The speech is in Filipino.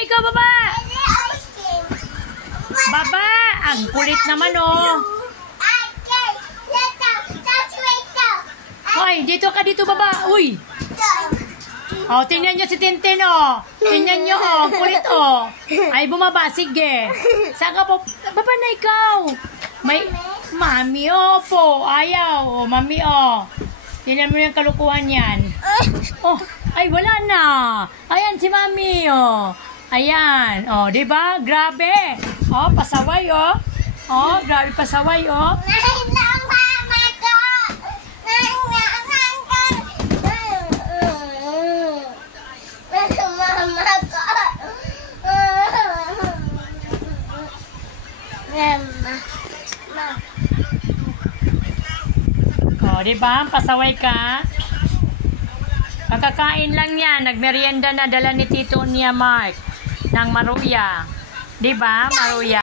ikaw, baba! Baba! Ang kulit naman, oh. Hoy, dito ka dito, baba. Uy! Oh, tingnan nyo si Tintin, oh. Tingnan nyo, oh. Kulit, oh. Ay, bumaba. Sige. Saan ka po? Baba na ikaw. May, mami, oh, po. Ayaw. Oh, mami, oh. Tingnan mo yung kalukuhan yan. Oh, ay, wala na. Ayan si mami, oh. Ayan. Oh, diba? Grabe. Oh, pasaway, oh. Oh, grabe pasaway, oh. O, diba? Pasaway ka. Kakakain lang yan. Nagmerienda na dala ni Tito niya Mark ng Maruya. Diba? Maruya.